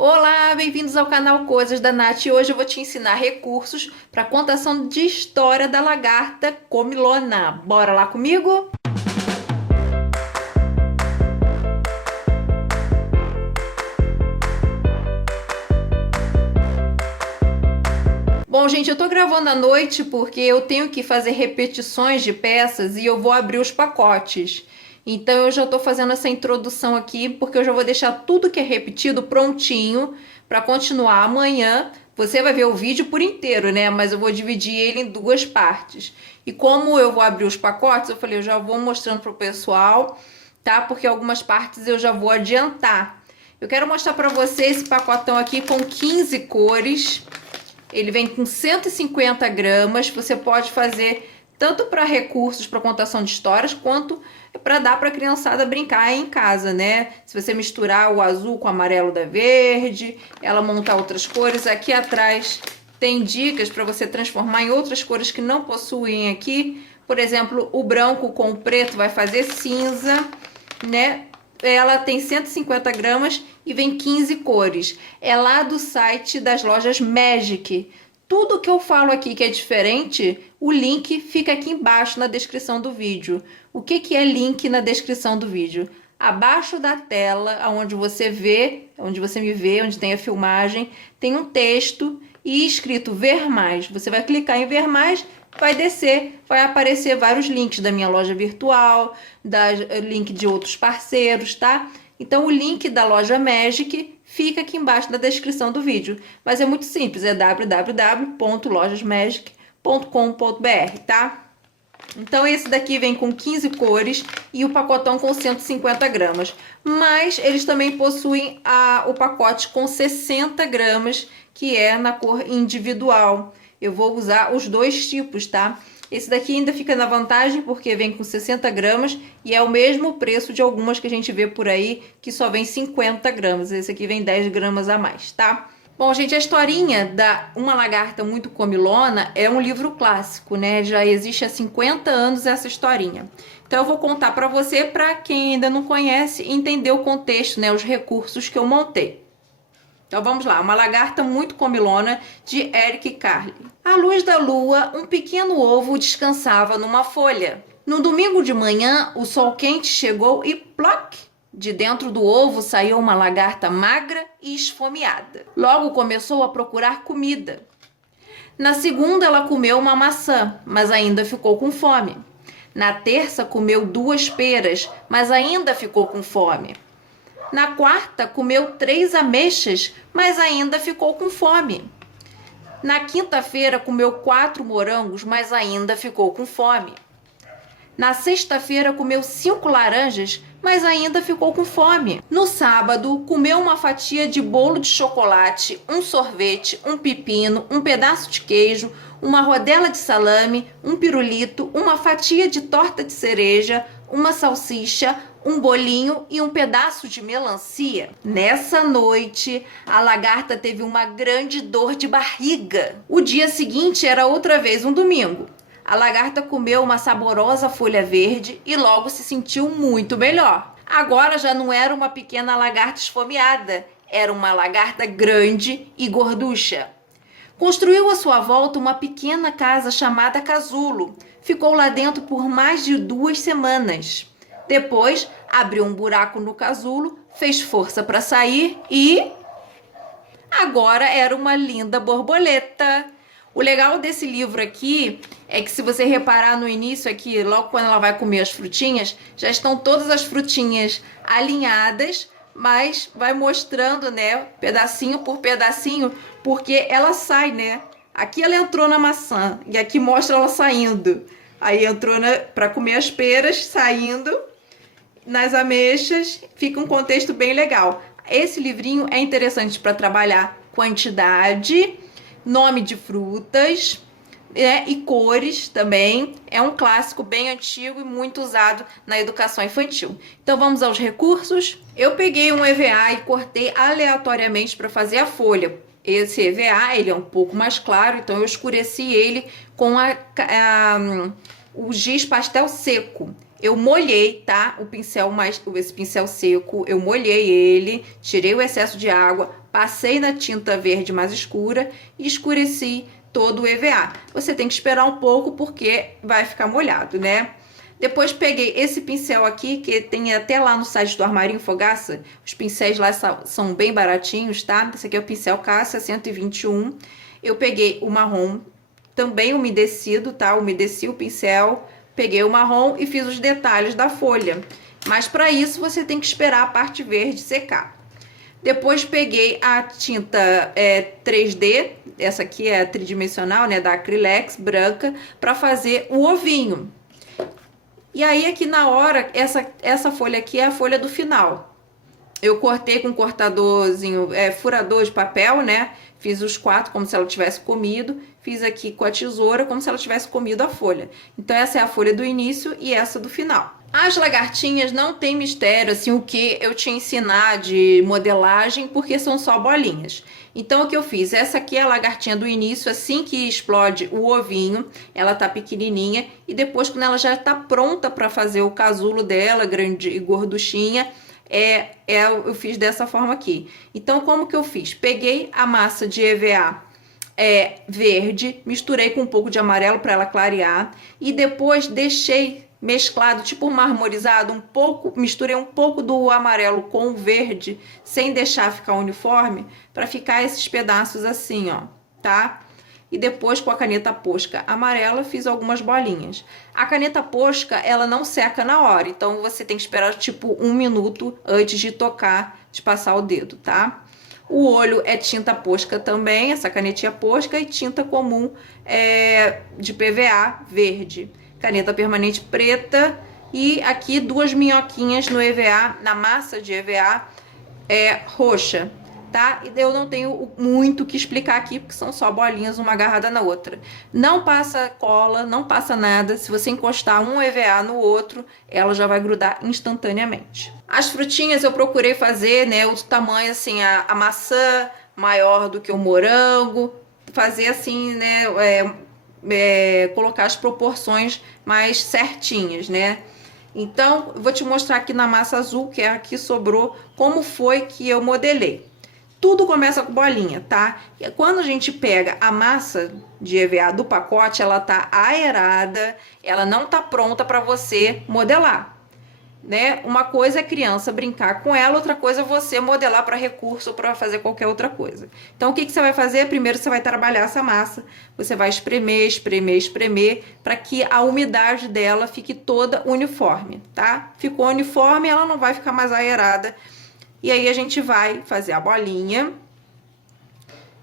Olá, bem-vindos ao canal Coisas da Nath. Hoje eu vou te ensinar recursos para contação de história da lagarta comilona. Bora lá comigo? Bom, gente, eu tô gravando à noite porque eu tenho que fazer repetições de peças e eu vou abrir os pacotes. Então eu já tô fazendo essa introdução aqui porque eu já vou deixar tudo que é repetido prontinho para continuar amanhã. Você vai ver o vídeo por inteiro, né? Mas eu vou dividir ele em duas partes. E como eu vou abrir os pacotes, eu falei, eu já vou mostrando pro pessoal, tá? Porque algumas partes eu já vou adiantar. Eu quero mostrar para você esse pacotão aqui com 15 cores. Ele vem com 150 gramas, você pode fazer tanto para recursos, para contação de histórias, quanto para dar para a criançada brincar aí em casa, né? Se você misturar o azul com o amarelo da verde, ela montar outras cores. Aqui atrás tem dicas para você transformar em outras cores que não possuem aqui. Por exemplo, o branco com o preto vai fazer cinza, né? Ela tem 150 gramas e vem 15 cores. É lá do site das lojas Magic. Tudo que eu falo aqui que é diferente, o link fica aqui embaixo na descrição do vídeo. O que é link na descrição do vídeo? Abaixo da tela, onde você vê, onde você me vê, onde tem a filmagem, tem um texto e escrito ver mais. Você vai clicar em ver mais, vai descer, vai aparecer vários links da minha loja virtual, link de outros parceiros, tá? Então o link da loja Magic fica aqui embaixo na descrição do vídeo. Mas é muito simples, é www.lojasmagic.com.br, tá? Então esse daqui vem com 15 cores e o pacotão com 150 gramas. Mas eles também possuem o pacote com 60 gramas, que é na cor individual. Eu vou usar os dois tipos, tá? Esse daqui ainda fica na vantagem porque vem com 60 gramas e é o mesmo preço de algumas que a gente vê por aí, que só vem 50 gramas. Esse aqui vem 10 gramas a mais, tá? Bom, gente, a historinha da Uma Lagarta Muito Comilona é um livro clássico, né? Já existe há 50 anos essa historinha. Então eu vou contar para você, para quem ainda não conhece, entender o contexto, né? Os recursos que eu montei. Então vamos lá, Uma Lagarta Muito Comilona, de Eric Carle. À luz da lua, um pequeno ovo descansava numa folha. No domingo de manhã, o sol quente chegou e ploc! De dentro do ovo saiu uma lagarta magra e esfomeada. Logo começou a procurar comida. Na segunda, ela comeu uma maçã, mas ainda ficou com fome. Na terça, comeu 2 peras, mas ainda ficou com fome. Na quarta, comeu 3 ameixas, mas ainda ficou com fome. Na quinta-feira, comeu 4 morangos, mas ainda ficou com fome. Na sexta-feira, comeu 5 laranjas, mas ainda ficou com fome. No sábado, comeu uma fatia de bolo de chocolate, um sorvete, um pepino, um pedaço de queijo, uma rodela de salame, um pirulito, uma fatia de torta de cereja, uma salsicha, um bolinho e um pedaço de melancia. Nessa noite, a lagarta teve uma grande dor de barriga. O dia seguinte era outra vez um domingo. A lagarta comeu uma saborosa folha verde e logo se sentiu muito melhor. Agora já não era uma pequena lagarta esfomeada, era uma lagarta grande e gorducha. Construiu à sua volta uma pequena casa chamada casulo. Ficou lá dentro por mais de 2 semanas. Depois, abriu um buraco no casulo, fez força para sair e... agora era uma linda borboleta. O legal desse livro aqui é que, se você reparar no início aqui, logo quando ela vai comer as frutinhas, já estão todas as frutinhas alinhadas, mas vai mostrando, né, pedacinho por pedacinho, porque ela sai, né? Aqui ela entrou na maçã e aqui mostra ela saindo. Aí entrou para comer as peras, saindo nas ameixas, fica um contexto bem legal. Esse livrinho é interessante para trabalhar quantidade, nome de frutas, né, e cores também. É um clássico bem antigo e muito usado na educação infantil. Então vamos aos recursos. Eu peguei um EVA e cortei aleatoriamente para fazer a folha. Esse EVA, ele é um pouco mais claro, então eu escureci ele com o giz pastel seco. Eu molhei, tá? Esse pincel seco, eu molhei ele, tirei o excesso de água, passei na tinta verde mais escura e escureci todo o EVA. Você tem que esperar um pouco porque vai ficar molhado, né? Depois peguei esse pincel aqui, que tem até lá no site do Armarinho Fogaça. Os pincéis lá são bem baratinhos, tá? Esse aqui é o pincel Cássia 121. Eu peguei o marrom, também umedecido, tá? Umedeci o pincel, peguei o marrom e fiz os detalhes da folha. Mas para isso você tem que esperar a parte verde secar. Depois peguei a tinta 3D, essa aqui é tridimensional, né? Da Acrylex branca, para fazer o ovinho. E aí, aqui na hora, essa folha aqui é a folha do final. Eu cortei com um cortadorzinho, furador de papel, né? Fiz os 4 como se ela tivesse comido. Fiz aqui com a tesoura como se ela tivesse comido a folha. Então, essa é a folha do início e essa do final. As lagartinhas não tem mistério, assim, o que eu te ensinar de modelagem, porque são só bolinhas. Então, o que eu fiz? Essa aqui é a lagartinha do início, assim que explode o ovinho, ela tá pequenininha. E depois, quando ela já tá pronta para fazer o casulo dela, grande e gorduchinha, eu fiz dessa forma aqui. Então, como que eu fiz? Peguei a massa de EVA verde, misturei com um pouco de amarelo para ela clarear. E depois deixei mesclado, tipo marmorizado, um pouco, misturei um pouco do amarelo com o verde, sem deixar ficar uniforme, para ficar esses pedaços assim, ó, tá? E depois com a caneta posca amarela fiz algumas bolinhas. A caneta posca, ela não seca na hora, então você tem que esperar tipo 1 minuto antes de tocar, de passar o dedo, tá? O olho é tinta posca também, essa canetinha posca, e tinta comum de PVA verde. Caneta permanente preta e aqui 2 minhoquinhas no EVA, na massa de EVA roxa, tá? E eu não tenho muito o que explicar aqui, porque são só bolinhas uma agarrada na outra. Não passa cola, não passa nada. Se você encostar um EVA no outro, ela já vai grudar instantaneamente. As frutinhas eu procurei fazer, né, o tamanho assim, a maçã maior do que o morango, fazer assim, né, colocar as proporções mais certinhas, né? Então, eu vou te mostrar aqui na massa azul, que é a que sobrou, como foi que eu modelei. Tudo começa com bolinha, tá? E quando a gente pega a massa de EVA do pacote, ela tá aerada, ela não tá pronta para você modelar, né? Uma coisa é criança brincar com ela, outra coisa é você modelar para recurso ou para fazer qualquer outra coisa. Então, o que você vai fazer? Primeiro, você vai trabalhar essa massa, você vai espremer, espremer, espremer, para que a umidade dela fique toda uniforme, tá? Ficou uniforme, ela não vai ficar mais aerada. E aí, a gente vai fazer a bolinha.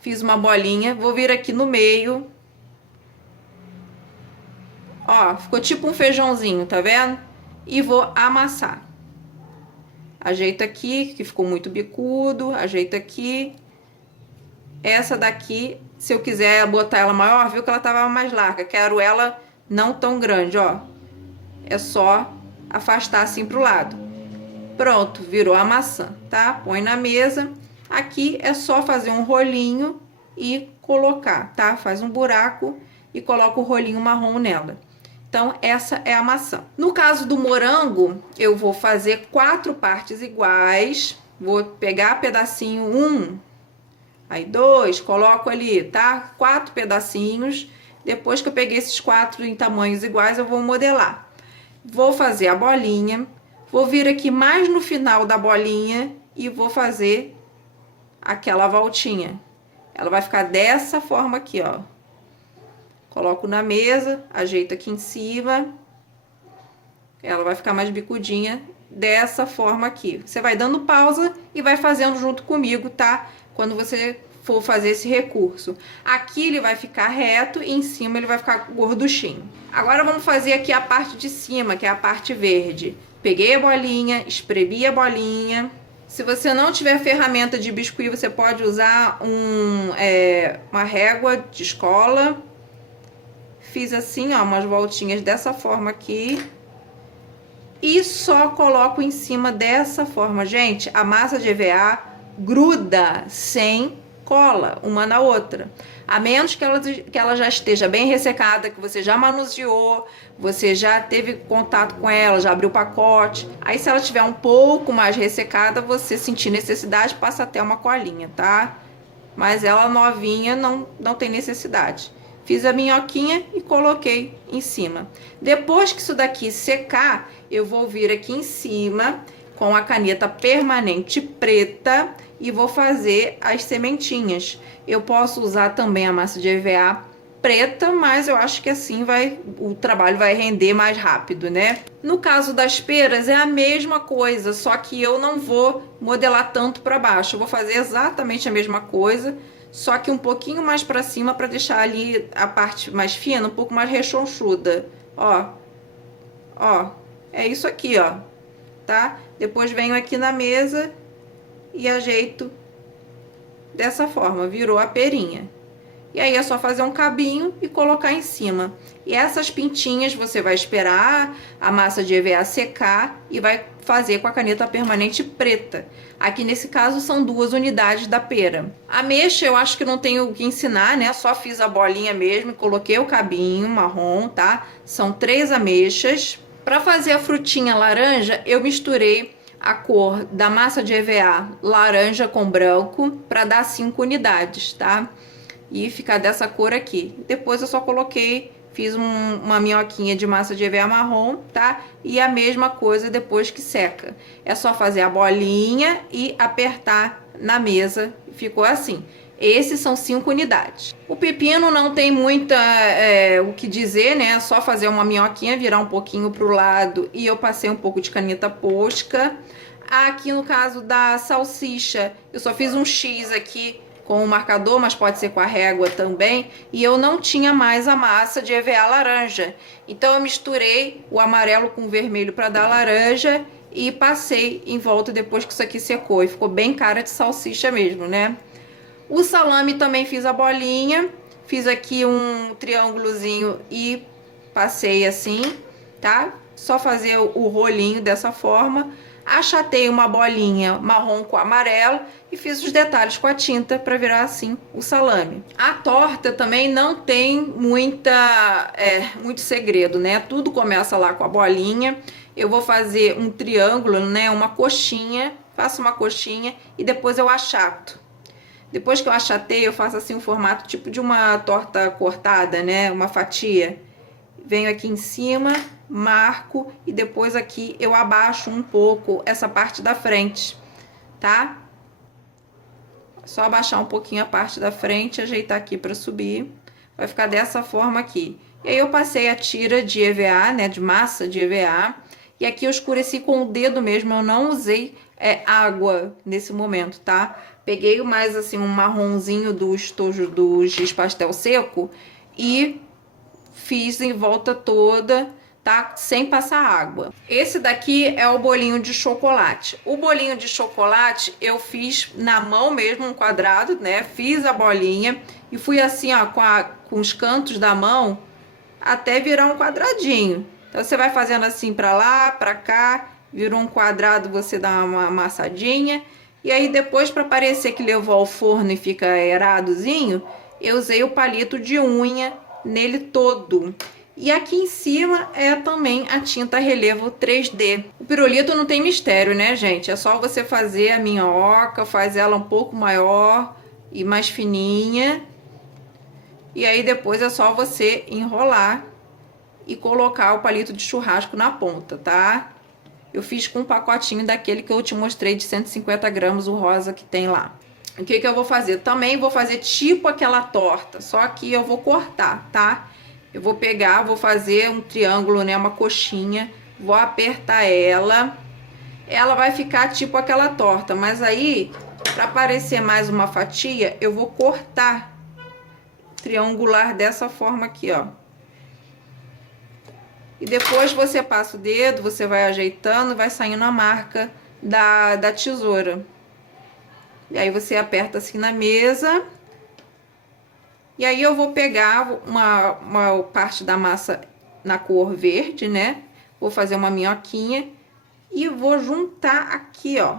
Fiz uma bolinha, vou vir aqui no meio. Ó, ficou tipo um feijãozinho, tá vendo? E vou amassar. Ajeito aqui, que ficou muito bicudo, ajeito aqui. Essa daqui, se eu quiser botar ela maior, viu que ela tava mais larga. Quero ela não tão grande, ó. É só afastar assim pro lado. Pronto, virou a maçã, tá? Põe na mesa. Aqui é só fazer um rolinho e colocar, tá? Faz um buraco e coloca o rolinho marrom nela. Então, essa é a maçã. No caso do morango, eu vou fazer 4 partes iguais. Vou pegar pedacinho 1, aí 2, coloco ali, tá? 4 pedacinhos. Depois que eu peguei esses 4 em tamanhos iguais, eu vou modelar. Vou fazer a bolinha. Vou vir aqui mais no final da bolinha e vou fazer aquela voltinha. Ela vai ficar dessa forma aqui, ó. Coloco na mesa, ajeito aqui em cima. Ela vai ficar mais bicudinha dessa forma aqui. Você vai dando pausa e vai fazendo junto comigo, tá? Quando você for fazer esse recurso. Aqui ele vai ficar reto e em cima ele vai ficar gorduchinho. Agora vamos fazer aqui a parte de cima, que é a parte verde. Peguei a bolinha, espremi a bolinha. Se você não tiver ferramenta de biscuit, você pode usar uma régua de escola. Fiz assim, ó, umas voltinhas dessa forma aqui. E só coloco em cima dessa forma. Gente, a massa de EVA gruda sem cola uma na outra. A menos que ela já esteja bem ressecada, que você já manuseou, você já teve contato com ela, já abriu o pacote. Aí se ela estiver um pouco mais ressecada, você sentir necessidade, passa até uma colinha, tá? Mas ela novinha não tem necessidade. Fiz a minhoquinha e coloquei em cima. Depois que isso daqui secar, eu vou vir aqui em cima com a caneta permanente preta e vou fazer as sementinhas. Eu posso usar também a massa de EVA preta, mas eu acho que assim o trabalho vai render mais rápido, né? No caso das peras é a mesma coisa, só que eu não vou modelar tanto para baixo. Eu vou fazer exatamente a mesma coisa, só que um pouquinho mais para cima para deixar ali a parte mais fina, um pouco mais rechonchuda. Ó, ó, é isso aqui, ó, tá? Depois venho aqui na mesa e ajeito dessa forma, virou a perinha. E aí é só fazer um cabinho e colocar em cima. E essas pintinhas você vai esperar a massa de EVA secar e vai fazer com a caneta permanente preta. Aqui nesse caso são 2 unidades da pera. A ameixa eu acho que não tenho o que ensinar, né? Só fiz a bolinha mesmo e coloquei o cabinho marrom, tá? São 3 ameixas. Para fazer a frutinha laranja, eu misturei a cor da massa de EVA laranja com branco para dar 5 unidades, tá? E ficar dessa cor aqui. Depois eu só coloquei, fiz uma minhoquinha de massa de EVA marrom, tá? E a mesma coisa depois que seca. É só fazer a bolinha e apertar na mesa. Ficou assim. Esses são 5 unidades. O pepino não tem muita o que dizer, né? É só fazer uma minhoquinha, virar um pouquinho pro lado e eu passei um pouco de caneta posca. Aqui no caso da salsicha, eu só fiz um X aqui com o marcador, mas pode ser com a régua também, e eu não tinha mais a massa de EVA laranja. Então eu misturei o amarelo com o vermelho para dar laranja e passei em volta depois que isso aqui secou, e ficou bem cara de salsicha mesmo, né? O salame também fiz a bolinha, fiz aqui um triângulozinho e passei assim, tá? Só fazer o rolinho dessa forma. Achatei uma bolinha marrom com amarelo e fiz os detalhes com a tinta para virar assim o salame. A torta também não tem muito segredo, né? Tudo começa lá com a bolinha. Eu vou fazer um triângulo, né? Uma coxinha, faço uma coxinha e depois eu achato. Depois que eu achatei, eu faço assim um formato tipo de uma torta cortada, né? Uma fatia. Venho aqui em cima, marco e depois aqui eu abaixo um pouco essa parte da frente, tá? Só abaixar um pouquinho a parte da frente, ajeitar aqui para subir. Vai ficar dessa forma aqui. E aí eu passei a tira de EVA, né, de massa de EVA. E aqui eu escureci com o dedo mesmo, eu não usei água nesse momento, tá? Peguei mais assim um marronzinho do estojo do giz pastel seco e fiz em volta toda, tá? Sem passar água. Esse daqui é o bolinho de chocolate. O bolinho de chocolate eu fiz na mão mesmo, um quadrado, né? Fiz a bolinha e fui assim, ó, com os cantos da mão até virar um quadradinho. Então você vai fazendo assim pra lá, pra cá, virou um quadrado, você dá uma amassadinha. E aí depois, para parecer que levou ao forno e fica aeradozinho, eu usei o palito de unha nele todo. E aqui em cima é também a tinta relevo 3D. O pirulito não tem mistério, né, gente? É só você fazer a minhoca, faz ela um pouco maior e mais fininha. E aí depois é só você enrolar e colocar o palito de churrasco na ponta, tá? Eu fiz com um pacotinho daquele que eu te mostrei de 150 gramas, o rosa que tem lá. O que eu vou fazer? Também vou fazer tipo aquela torta, só que eu vou cortar, tá? Eu vou pegar, vou fazer um triângulo, né? Uma coxinha, vou apertar ela. Ela vai ficar tipo aquela torta, mas aí, para parecer mais uma fatia, eu vou cortar triangular dessa forma aqui, ó. E depois você passa o dedo, você vai ajeitando, vai saindo a marca da tesoura. E aí você aperta assim na mesa. E aí eu vou pegar uma parte da massa na cor verde, né? Vou fazer uma minhoquinha e vou juntar aqui, ó,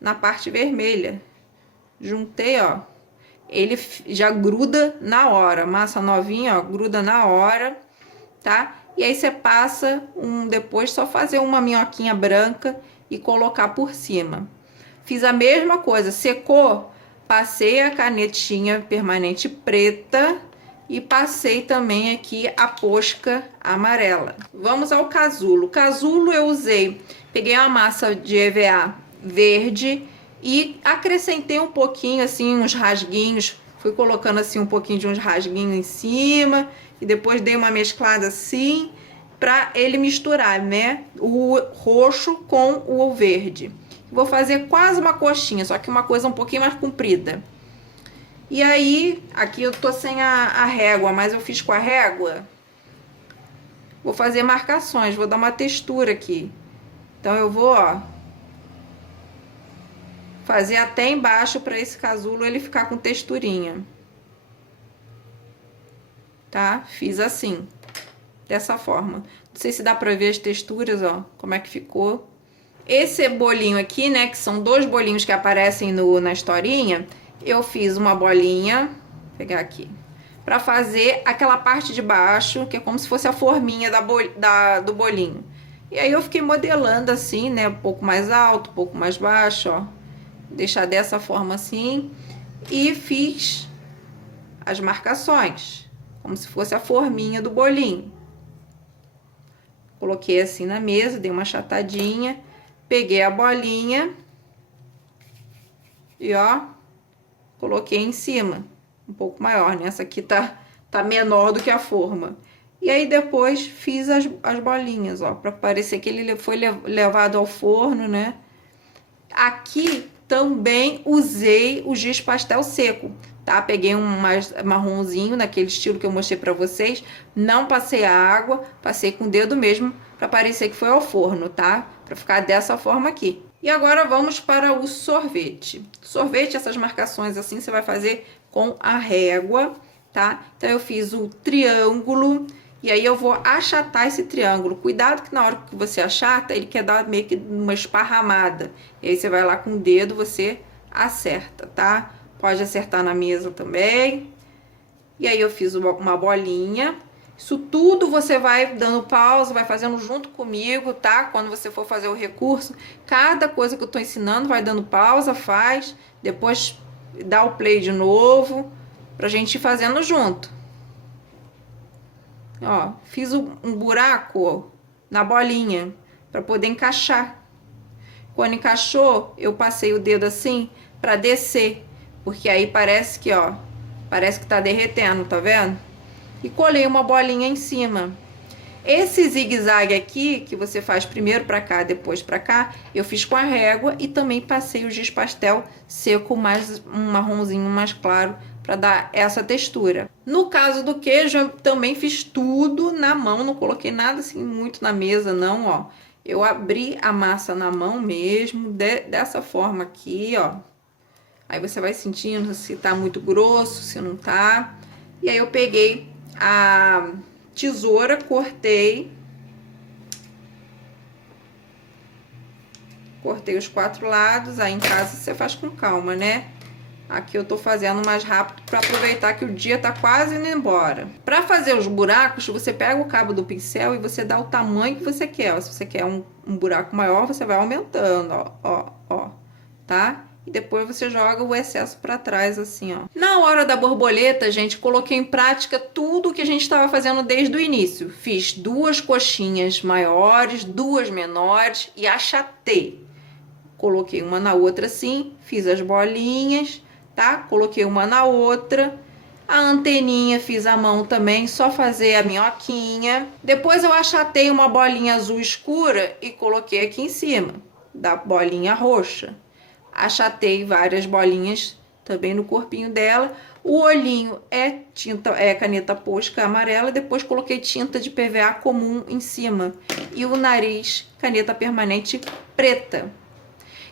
na parte vermelha. Juntei, ó. Ele já gruda na hora. Massa novinha, ó, gruda na hora, tá? E aí você passa depois só fazer uma minhoquinha branca e colocar por cima. Fiz a mesma coisa, secou, passei a canetinha permanente preta e passei também aqui a posca amarela. Vamos ao casulo. O casulo eu usei, peguei uma massa de EVA verde e acrescentei um pouquinho assim, uns rasguinhos. Fui colocando assim um pouquinho de uns rasguinhos em cima e depois dei uma mesclada assim para ele misturar, né? O roxo com o verde. Vou fazer quase uma coxinha, só que uma coisa um pouquinho mais comprida. E aí, aqui eu tô sem a régua, mas eu fiz com a régua. Vou fazer marcações, vou dar uma textura aqui. Então eu vou, ó, fazer até embaixo para esse casulo ele ficar com texturinha. Tá? Fiz assim, dessa forma. Não sei se dá pra ver as texturas, ó, como é que ficou. Esse bolinho aqui, né, que são 2 bolinhos que aparecem na historinha, eu fiz uma bolinha, vou pegar aqui, pra fazer aquela parte de baixo, que é como se fosse a forminha do bolinho. E aí eu fiquei modelando assim, né, um pouco mais alto, um pouco mais baixo, ó. Deixar dessa forma assim. E fiz as marcações, como se fosse a forminha do bolinho. Coloquei assim na mesa, dei uma achatadinha, peguei a bolinha e ó, coloquei em cima, um pouco maior, né? Essa aqui tá menor do que a forma. E aí depois fiz as bolinhas, ó, para parecer que ele foi levado ao forno, né? Aqui também usei o giz pastel seco, tá? Peguei um mais marronzinho, naquele estilo que eu mostrei pra vocês. Não passei a água, passei com o dedo mesmo, pra parecer que foi ao forno, tá? Pra ficar dessa forma aqui. E agora vamos para o sorvete. Sorvete, essas marcações assim, você vai fazer com a régua, tá? Então eu fiz o triângulo. E aí eu vou achatar esse triângulo. Cuidado que na hora que você achata, ele quer dar meio que uma esparramada. E aí você vai lá com o dedo, você acerta, tá? Pode acertar na mesa também. E aí eu fiz uma bolinha. Isso tudo você vai dando pausa, vai fazendo junto comigo, tá? Quando você for fazer o recurso, cada coisa que eu tô ensinando, vai dando pausa, faz. Depois dá o play de novo, pra gente ir fazendo junto. Ó, fiz um buraco na bolinha para poder encaixar. Quando encaixou, eu passei o dedo assim para descer, porque aí parece que, ó, parece que tá derretendo, tá vendo? E colei uma bolinha em cima. Esse zigue-zague aqui, que você faz primeiro para cá, depois para cá, eu fiz com a régua e também passei o giz pastel seco, mais um marronzinho mais claro, para dar essa textura. No caso do queijo, eu também fiz tudo na mão, não coloquei nada assim muito na mesa, não, ó. Eu abri a massa na mão mesmo, dessa forma aqui, ó. Aí você vai sentindo se tá muito grosso, se não tá. E aí eu peguei a tesoura, cortei os 4 lados. Aí em casa você faz com calma, né? Aqui eu tô fazendo mais rápido para aproveitar que o dia tá quase indo embora. Para fazer os buracos, você pega o cabo do pincel e você dá o tamanho que você quer. Ó. Se você quer um buraco maior, você vai aumentando, ó, tá? E depois você joga o excesso para trás assim, ó. Na hora da borboleta, gente, coloquei em prática tudo que a gente estava fazendo desde o início. Fiz 2 coxinhas maiores, 2 menores e achatei. Coloquei uma na outra assim, fiz as bolinhas, tá? Coloquei uma na outra. A anteninha fiz à mão também, só fazer a minhoquinha. Depois eu achatei uma bolinha azul escura e coloquei aqui em cima da bolinha roxa. Achatei várias bolinhas também no corpinho dela. O olhinho é caneta posca amarela, depois coloquei tinta de PVA comum em cima. E o nariz, caneta permanente preta.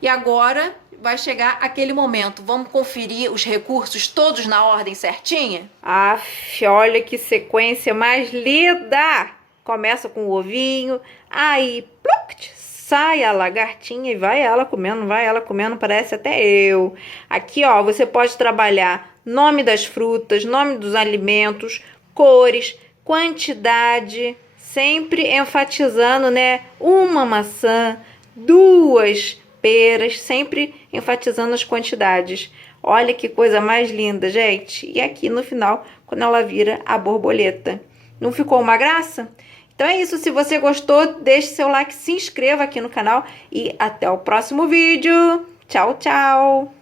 E agora vai chegar aquele momento. Vamos conferir os recursos todos na ordem certinha? Aff, olha que sequência mais linda! Começa com o ovinho, aí pluct, sai a lagartinha e vai ela comendo, parece até eu. Aqui, ó, você pode trabalhar nome das frutas, nome dos alimentos, cores, quantidade, sempre enfatizando, né? Uma maçã, 2 peras, sempre enfatizando as quantidades. Olha que coisa mais linda, gente. E aqui no final, quando ela vira a borboleta. Não ficou uma graça? Então é isso. Se você gostou, deixe seu like, se inscreva aqui no canal e até o próximo vídeo. Tchau, tchau!